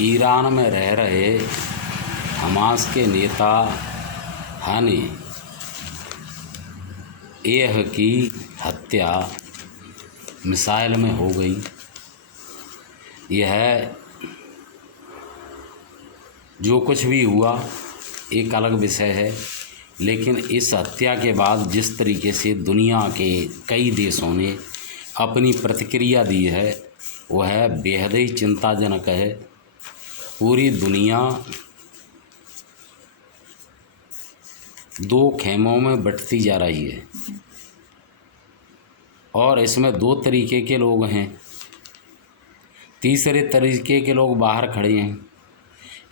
Iran में रह रहे हमास के नेता हानि एह की हत्या मिसाइल में हो गई। यह जो कुछ भी हुआ एक अलग विषय है, लेकिन इस हत्या के बाद जिस तरीके से दुनिया के कई देशों ने अपनी प्रतिक्रिया दी है वह बेहद ही चिंताजनक है। पूरी दुनिया दो खेमों में बंटती जा रही है और इसमें दो तरीके के लोग हैं, तीसरे तरीके के लोग बाहर खड़े हैं।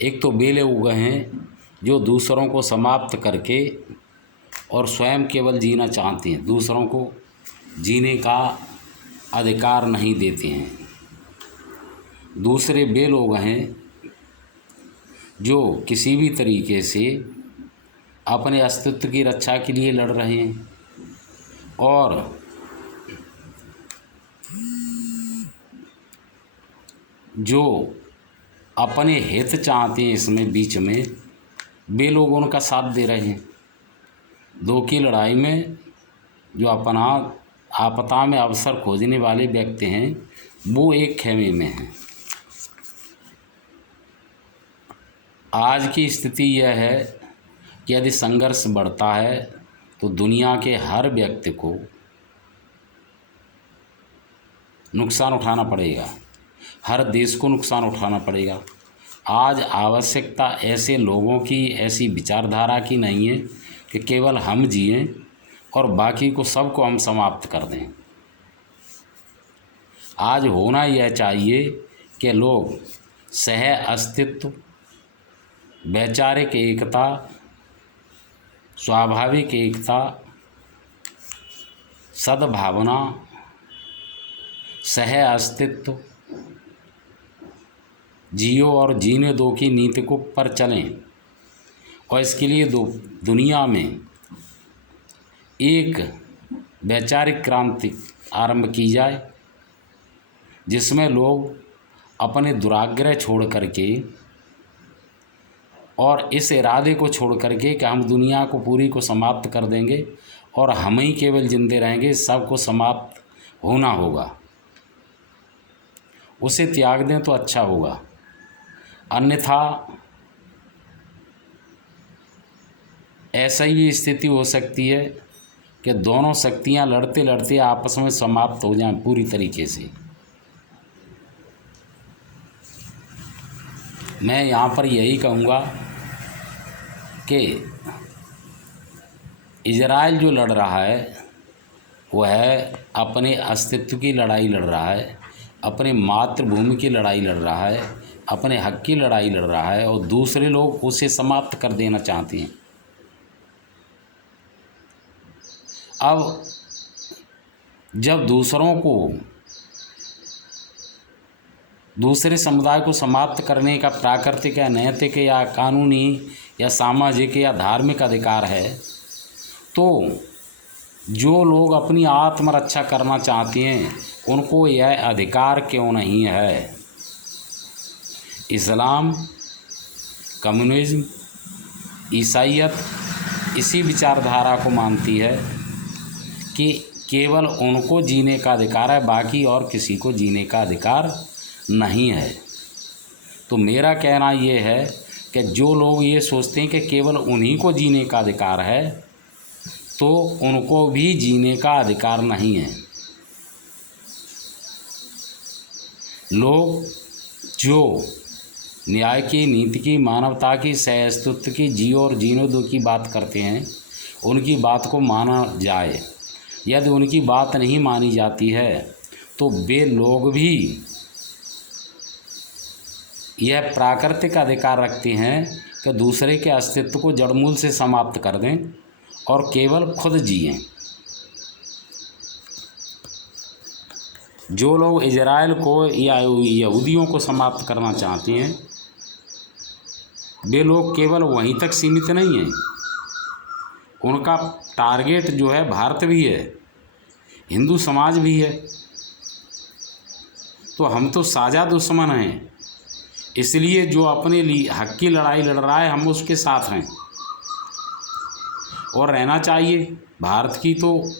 एक तो वे लोग हैं जो दूसरों को समाप्त करके और स्वयं केवल जीना चाहते हैं, दूसरों को जीने का अधिकार नहीं देते हैं। दूसरे वे लोग हैं जो किसी भी तरीके से अपने अस्तित्व की रक्षा के लिए लड़ रहे हैं और जो अपने हित चाहते हैं इसमें बीच में वे लोग उनका साथ दे रहे हैं। दो की लड़ाई में जो अपना आपदा में अवसर खोजने वाले व्यक्ति हैं वो एक खेमे में हैं। आज की स्थिति यह है कि यदि संघर्ष बढ़ता है तो दुनिया के हर व्यक्ति को नुकसान उठाना पड़ेगा, हर देश को नुकसान उठाना पड़ेगा। आज आवश्यकता ऐसे लोगों की, ऐसी विचारधारा की नहीं है कि केवल हम जिएं और बाकी को सबको हम समाप्त कर दें। आज होना यह चाहिए कि लोग सह अस्तित्व, वैचारिक एकता, स्वाभाविक एकता, सद्भावना, सह अस्तित्व, जियो और जीने दो की नीति को पर चलें और इसके लिए दुनिया में एक वैचारिक क्रांति आरंभ की जाए जिसमें लोग अपने दुराग्रह छोड़ करके और इस इरादे को छोड़ करके कि हम दुनिया को पूरी को समाप्त कर देंगे और हम ही केवल जिंदे रहेंगे, सबको समाप्त होना होगा, उसे त्याग दें तो अच्छा होगा। अन्यथा ऐसा ही स्थिति हो सकती है कि दोनों शक्तियां लड़ते लड़ते आपस में समाप्त हो जाएं पूरी तरीके से। मैं यहाँ पर यही कहूँगा कि इजराइल जो लड़ रहा है वह अपने अस्तित्व की लड़ाई लड़ रहा है, अपने मातृभूमि की लड़ाई लड़ रहा है, अपने हक की लड़ाई लड़ रहा है और दूसरे लोग उसे समाप्त कर देना चाहते हैं। अब जब दूसरे समुदाय को समाप्त करने का प्राकृतिक या नैतिक या कानूनी या सामाजिक या धार्मिक अधिकार है, तो जो लोग अपनी आत्मरक्षा करना चाहते हैं उनको यह अधिकार क्यों नहीं है। इस्लाम, कम्युनिज्म, ईसाईयत इसी विचारधारा को मानती है कि केवल उनको जीने का अधिकार है, बाकी और किसी को जीने का अधिकार नहीं है। तो मेरा कहना ये है कि जो लोग ये सोचते हैं कि केवल उन्हीं को जीने का अधिकार है तो उनको भी जीने का अधिकार नहीं है। लोग जो न्याय की, नीति की, मानवता की, सह अस्तित्व की, जियो और जीने दो की बात करते हैं उनकी बात को माना जाए। यदि उनकी बात नहीं मानी जाती है तो वे लोग भी यह प्राकृतिक अधिकार रखते हैं कि दूसरे के अस्तित्व को जड़मूल से समाप्त कर दें और केवल खुद जिएं। जो लोग इजराइल को या यहूदियों को समाप्त करना चाहते हैं वे लोग केवल वहीं तक सीमित नहीं हैं, उनका टारगेट जो है भारत भी है, हिंदू समाज भी है। तो हम तो साझा दुश्मन हैं। इसलिए जो अपने लिए हक की लड़ाई लड़ रहा है हम उसके साथ हैं और रहना चाहिए। भारत की तो